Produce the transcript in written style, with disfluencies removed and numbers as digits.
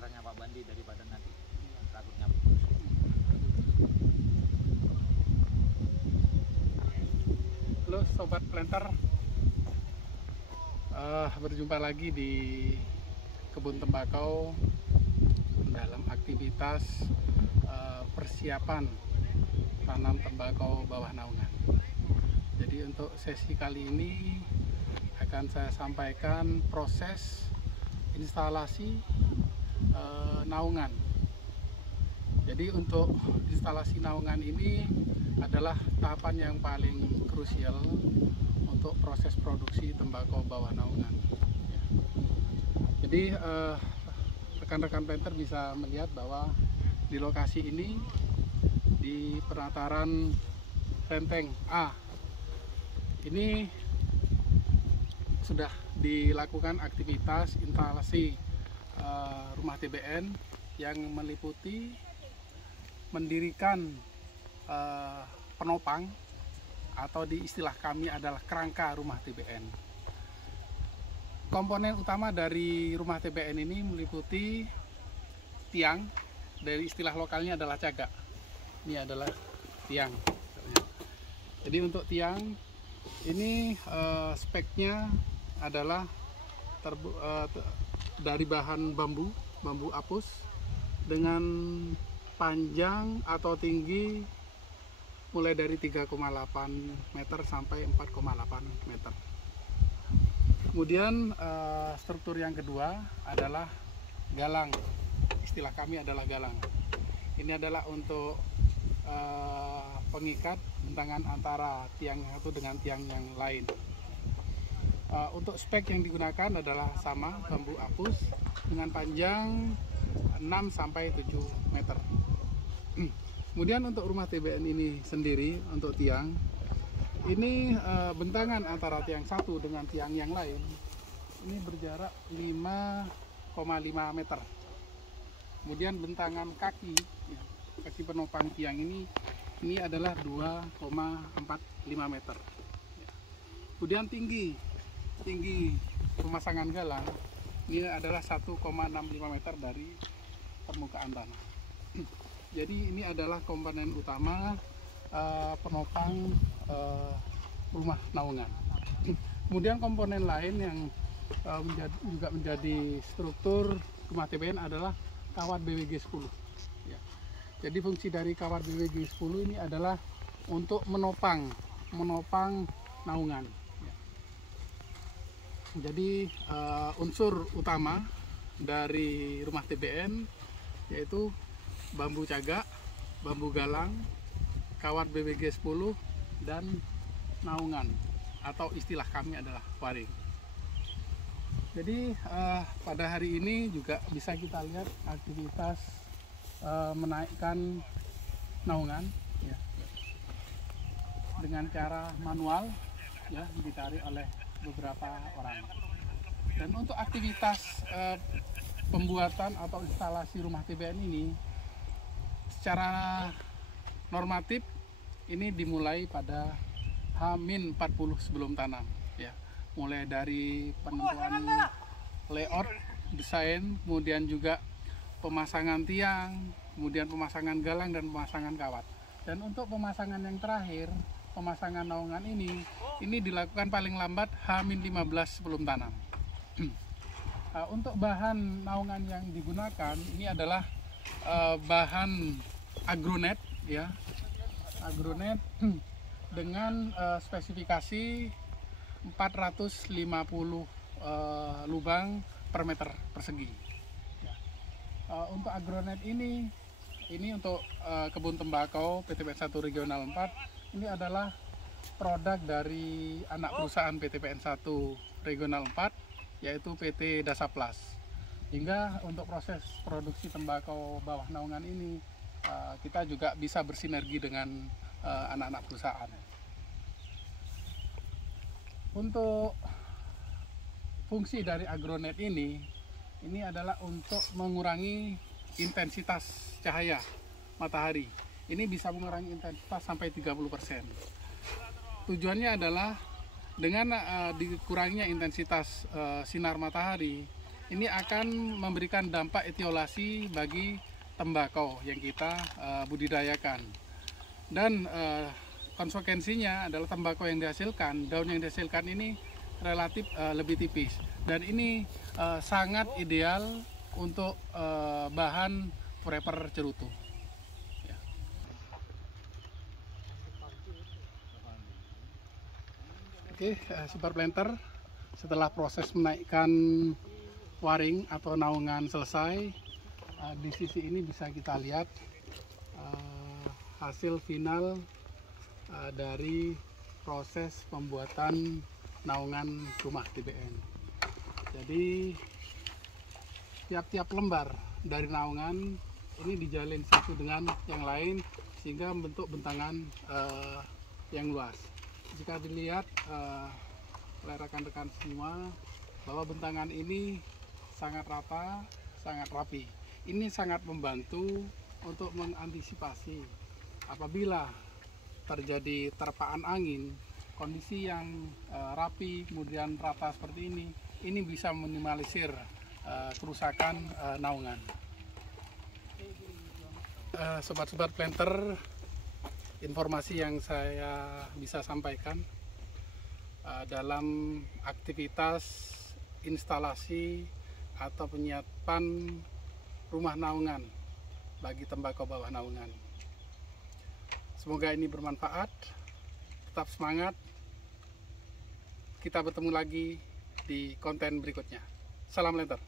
caranya Pak Bandi daripada nanti takutnya. Halo Sobat Planter, berjumpa lagi di kebun tembakau dalam aktivitas persiapan tanam tembakau bawah naungan. Jadi untuk sesi kali ini akan saya sampaikan proses instalasi naungan. Jadi untuk instalasi naungan ini adalah tahapan yang paling krusial untuk proses produksi tembakau bawah naungan. Jadi rekan-rekan planter bisa melihat bahwa di lokasi ini, di penataran renteng A, ini sudah dilakukan aktivitas instalasi rumah TBN yang meliputi mendirikan penopang atau di istilah kami adalah kerangka rumah TBN. Komponen utama dari rumah TBN ini meliputi tiang, dari istilah lokalnya adalah caga. Ini adalah tiang. Jadi untuk tiang ini speknya adalah dari bahan bambu apus dengan panjang atau tinggi mulai dari 3,8 meter sampai 4,8 meter. Kemudian struktur yang kedua adalah galang. Istilah kami adalah galang. Ini adalah untuk pengikat bentangan antara tiang satu dengan tiang yang lain. Untuk spek yang digunakan adalah sama, bambu apus dengan panjang 6 sampai 7 meter. Kemudian untuk rumah TBN ini sendiri, untuk tiang ini bentangan antara tiang satu dengan tiang yang lain ini berjarak 5,5 meter. Kemudian bentangan kaki penopang tiang ini adalah 2,45 meter. Kemudian tinggi pemasangan galang ini adalah 1,65 meter dari permukaan tanah. Jadi ini adalah komponen utama penopang rumah naungan. Kemudian komponen lain yang juga menjadi struktur rumah TBN adalah kawat BWG 10. Ya. Jadi fungsi dari kawat BWG 10 ini adalah untuk menopang naungan. Ya. Jadi unsur utama dari rumah TBN yaitu bambu caga, bambu galang, kawat BWG 10, dan naungan atau istilah kami adalah waring. Jadi pada hari ini juga bisa kita lihat aktivitas menaikkan naungan ya, dengan cara manual ya, ditarik oleh beberapa orang. Dan untuk aktivitas pembuatan atau instalasi rumah TBN ini secara normatif ini dimulai pada H-40 sebelum tanam ya. Mulai dari penentuan layout, desain, kemudian juga pemasangan tiang, kemudian pemasangan galang dan pemasangan kawat. Dan untuk pemasangan yang terakhir, pemasangan naungan ini dilakukan paling lambat H-15 sebelum tanam. Untuk bahan naungan yang digunakan ini adalah bahan agronet ya, agronet dengan spesifikasi 450 lubang per meter persegi. Untuk agronet ini untuk kebun tembakau PTPN 1 Regional 4 ini adalah produk dari anak perusahaan PTPN 1 Regional 4 yaitu PT Dasaplas. Hingga untuk proses produksi tembakau bawah naungan ini kita juga bisa bersinergi dengan anak-anak perusahaan. Untuk fungsi dari agronet ini adalah untuk mengurangi intensitas cahaya matahari. Ini bisa mengurangi intensitas sampai 30%. Tujuannya adalah dengan dikuranginya intensitas sinar matahari, ini akan memberikan dampak etiolasi bagi tembakau yang kita budidayakan. Dan konsekuensinya adalah tembakau yang dihasilkan, daun yang dihasilkan ini relatif lebih tipis. Dan ini sangat ideal untuk bahan wrapper cerutu. Ya. Oke, Sobat Planter, setelah proses menaikkan waring atau naungan selesai, di sisi ini bisa kita lihat hasil final dari proses pembuatan naungan rumah TBM. Jadi tiap-tiap lembar dari naungan ini dijalin satu dengan yang lain sehingga membentuk bentangan yang luas. Jika dilihat oleh rekan-rekan semua bahwa bentangan ini sangat rata, sangat rapi. Ini sangat membantu untuk mengantisipasi apabila terjadi terpaan angin, kondisi yang rapi kemudian rata seperti ini bisa minimalisir kerusakan naungan. Sobat-sobat planter, informasi yang saya bisa sampaikan dalam aktivitas instalasi atau penyiapan rumah naungan bagi tembakau bawah naungan. Semoga ini bermanfaat. Tetap semangat. Kita bertemu lagi di konten berikutnya. Salam Planter.